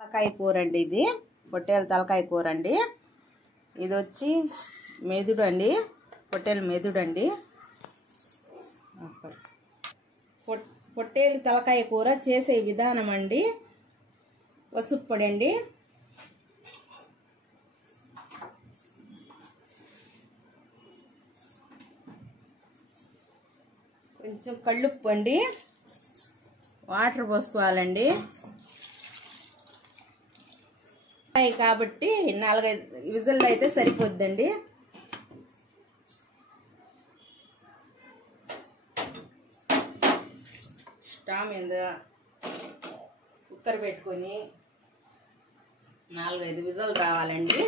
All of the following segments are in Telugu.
తలకాయ కూర అండి, ఇది పొట్టేల తలకాయ కూర అండి. ఇది వచ్చి మెదుడు అండి, పొట్టేలు మెదుడు అండి. పొట్టేలు తలకాయ కూర చేసే విధానం అండి. పసుపు పొడి అండి, కొంచెం కళ్ళుప్పు అండి, వాటర్ పోసుకోవాలండి. కాబట్టి 4-5 విజిల్ అయితే సరిపోద్దండి. స్టవ్ మీద కుక్కర్ పెట్టుకొని 4-5 విజిల్ రావాలండి.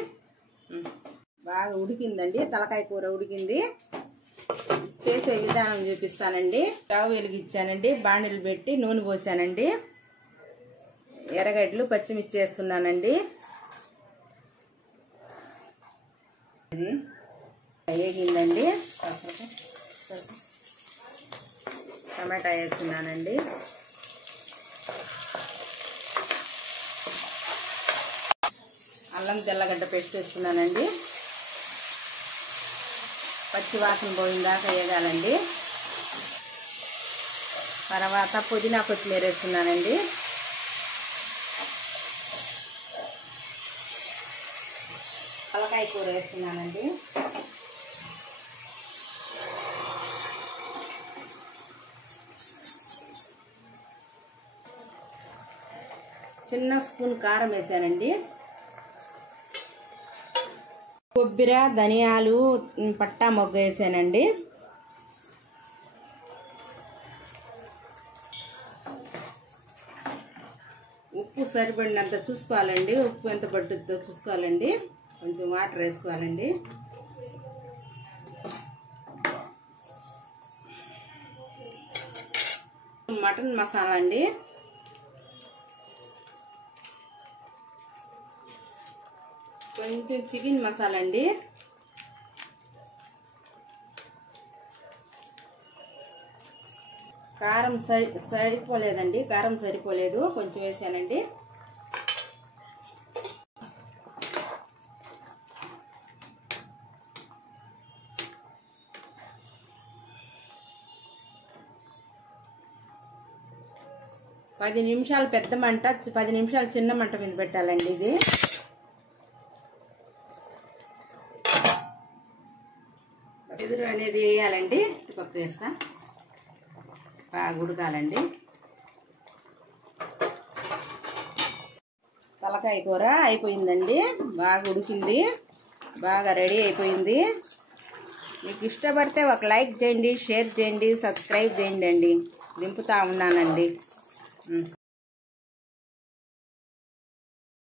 బాగా ఉడికిందండి, తలకాయ కూర ఉడికింది. చేసే విధానం చూపిస్తానండి. స్టవ్ వెలిగించానండి, బాండిలు పెట్టి నూనె పోసానండి. ఎర్రగడ్డలు పచ్చిమిర్చి వేస్తున్నానండి. వేగిందండి, టమాటా వేస్తున్నానండి. అల్లం తెల్లగడ్డ పేస్ట్ వేస్తున్నానండి. పచ్చి వాసన పోయిందాకా వేగాలండి. తర్వాత పుదీనా కొత్తిమీర వేస్తున్నానండి. తలకాయ కూర వేస్తున్నానండి. చిన్న స్పూన్ కారం వేసానండి. కొబ్బరి, ధనియాలు, పట్టా మొగ్గ వేసానండి. ఉప్పు సరిపడినంత చూసుకోవాలండి. ఉప్పు ఎంత పట్టుద్దో చూసుకోవాలండి. కొంచెం వాటర్ వేసుకోవాలండి. మటన్ మసాలా అండి, కొంచెం చికెన్ మసాలా అండి, కారం సరిపోలేదండి, కారం సరిపోలేదు, కొంచెం వేసానండి. పది నిమిషాలు పెద్ద మంట, 10 నిమిషాలు చిన్న మంట మీద పెట్టాలండి. ఇది ఎదురు అనేది వేయాలండి. పప్పు వేస్తా, బాగా ఉడకాలండి. తలకాయ కూర అయిపోయిందండి, బాగా ఉడికింది, బాగా రెడీ అయిపోయింది. మీకు ఇష్టపడితే ఒక లైక్ చేయండి, షేర్ చేయండి, సబ్స్క్రైబ్ చేయండి అండి. దింపుతా ఉన్నానండి.